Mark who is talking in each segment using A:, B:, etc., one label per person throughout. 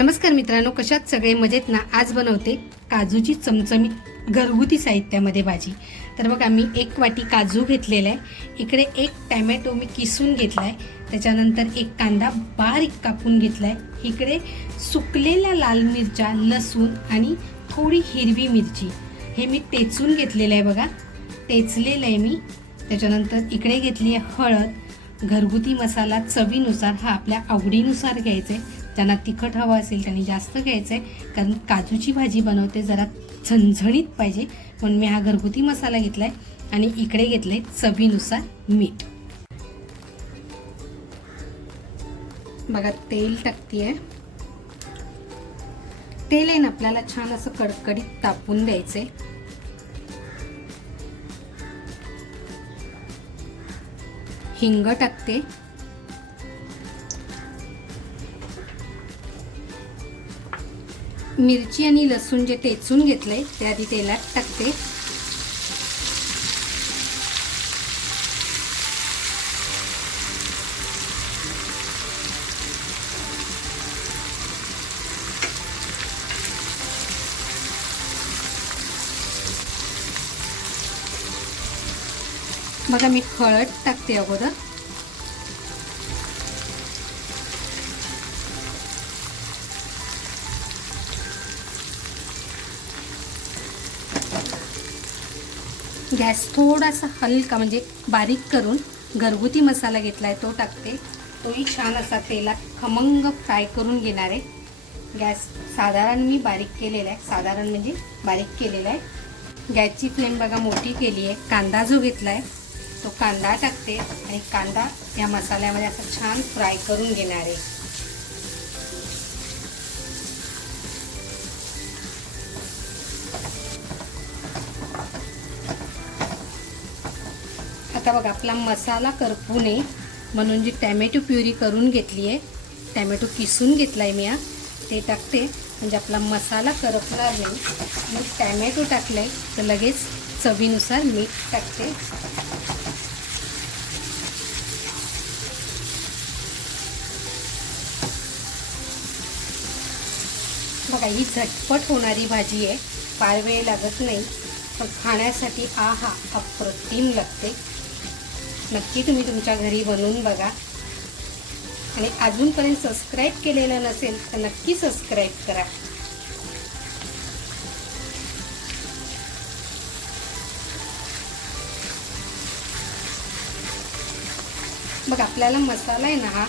A: नमस्कार मित्रांनो कशात सगळे मजेत ना? आज बनवते काजूची चमचमीत घरगुती साहित्यामध्ये भाजी. तर बघा मी एक वाटी काजू घेतलेला आहे. इकडे एक टॅमॅटो मी किसून घेतला आहे त्याच्यानंतर एक कांदा बारीक कापून घेतला आहे इकडे सुकलेल्या लाल मिरच्या लसूण आणि थोडी हिरवी मिरची. हे मी टेचून घेतलेलं आहे बघा. टेचलेलं आहे मी. त्याच्यानंतर इकडे घेतली आहे हळद. घरगुती मसाला चवीनुसार हा आपल्या आवडीनुसार घ्यायचा आहे. ज्यांना तिखट हवं असेल त्यांनी जास्त घ्यायचं आहे कारण काजूची भाजी बनवते जरा झणझणीत पाहिजे. म्हणून मी हा घरगुती मसाला घेतला आहे आणि इकडे घेतलं आहे चवीनुसार मीठ. बघा तेल टाकते आहे तेल आहे ना आपल्याला छान असं कडकडीत तापून द्यायचंय. हिंग टाकते. मिरची आणि लसूण जे टेचून घेतलंय ते आधी तेलात टाकते. बघा मी हळद टाकते अगोदर. गॅस थोडासा हलका म्हणजे बारीक करून घरगुती मसाला घेतला आहे तो टाकते. तोही छान असा तेलात खमंग फ्राय करून घेणार आहे. गॅस साधारण मी बारीक केलेला आहे. साधारण म्हणजे बारीक केलेला आहे. गॅसची फ्लेम बघा मोठी केली आहे. कांदा जो घेतला आहे तो कांदा टाकते आणि कांदा या मसाल्यामध्ये असं छान फ्राय करून घेणार आहे. आता बघा आपला मसाला करपू नये म्हणून जी टॅमॅटो प्युरी करून घेतली आहे टॅमॅटो किसून घेतला आहे मी हा. ते टाकते. म्हणजे आपला मसाला करपणार नाही मग टॅमॅटो टाकलं आहे तर लगेच चवीनुसार मीठ टाकते. बघा ही झटपट होणारी भाजी आहे. फार वेळ लागत नाही. पण खाण्यासाठी आहा अप्रतिम लागते. नक्की तुम्ही तुमच्या घरी बनवून बघा. आणि अजूनपर्यंत सबस्क्राईब केलेलं नसेल तर नक्की सबस्क्राईब करा. बघ आपल्याला मसाला आहे ना हा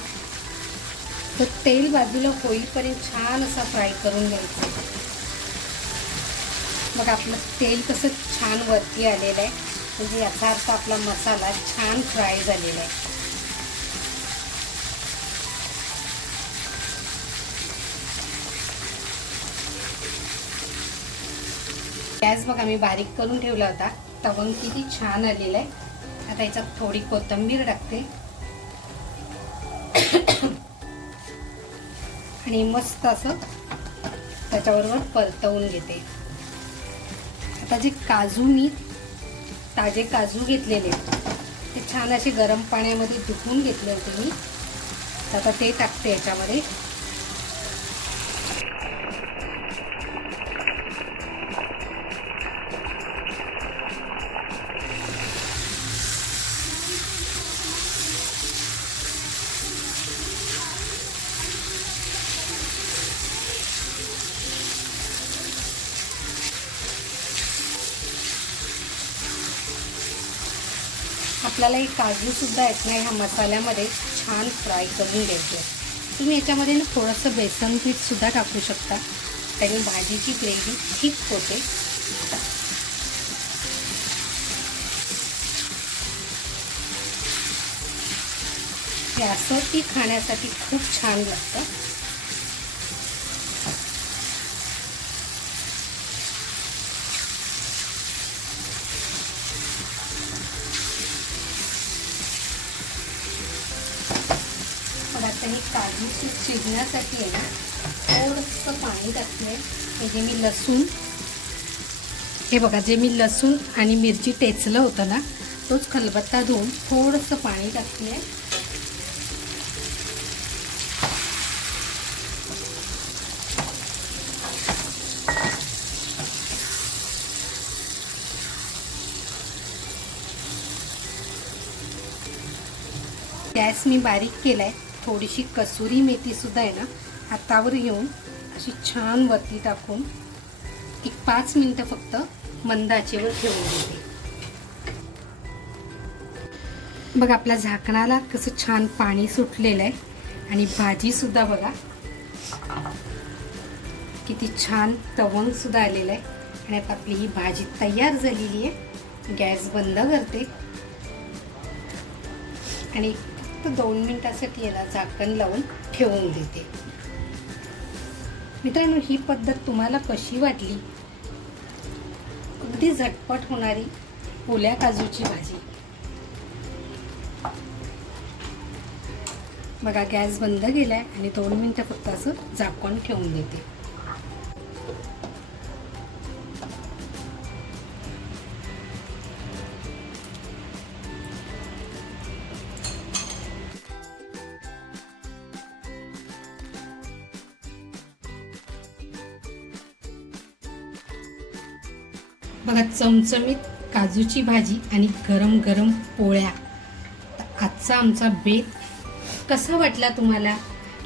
A: तर तेल बाजूला होईपर्यंत छान असा फ्राय करून घ्यायचा. मग आपलं तेल कसं छान वरती आलेलं आहे. म्हणजे याचा अर्थ आपला मसाला छान फ्राय झालेला आहे. गॅस बघा मी बारीक करून ठेवला होता. तवंग किती छान आलेला आहे. आता याच्यात थोडी कोथिंबीर टाकते. आणि मस्त असं त्याच्याबरोबर परतवून घेते. आता जे काजू मी ताजे काजू घेतलेले ते छान असे गरम पाण्यामध्ये धुवून घेतले होते मी. आता ते टाकते याच्यामध्ये. आपल्याला हे काजूसुद्धा येत आहेत ना ह्या मसाल्यामध्ये. छान फ्राय करून घ्यायचे. तुम्ही याच्यामध्ये ना थोडंसं बेसन पीठसुद्धा टाकू शकता. त्याने भाजीची ग्रेव्ही ठीक होते. हे असं ती खाण्यासाठी खूप छान लागतं. हे काजू शिजण्यासाठी आहे थोडंसं पाणी टाकलं आहे जे मी लसूण हे बघा जे मी लसूण आणि मिरची टेचलं होतं ना तोच खलबत्ता धुवून थोडंसं पाणी टाकलं आहे गॅस मी बारीक केला आहे थोडीशी कसुरी मेथीसुद्धा आहे ना हातावर घेऊन अशी छान वरती टाकून एक पाच मिनटं फक्त मंदाचेवर ठेवून देते. बघा आपल्या झाकणाला कसं छान पाणी सुटलेलं आहे आणि भाजीसुद्धा बघा किती छान तवंग सुद्धा आलेलं आहे. आणि आता आपली ही भाजी तयार झालेली आहे. गॅस बंद करते. आणि फक्त दोन मिनटासाठी याला झाकण लावून ठेवून देते. मित्रांनो ही पद्धत तुम्हाला कशी वाटली? अगदी झटपट होणारी ओल्या काजूची भाजी. बघा गॅस बंद गेलाय आणि दोन मिनटं फक्त असं झाकण ठेवून देते. बघा चमचमीत काजूची भाजी आणि गरम गरम पोळ्या. तर आजचा आमचा बेत कसा वाटला तुम्हाला?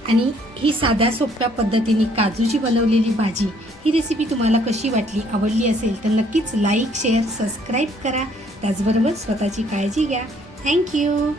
A: आणि ही साध्या सोप्या पद्धतीने काजूची बनवलेली भाजी ही रेसिपी तुम्हाला कशी वाटली आवडली असेल तर नक्कीच लाईक शेअर सबस्क्राईब करा. त्याचबरोबर स्वतःची काळजी घ्या. थँक्यू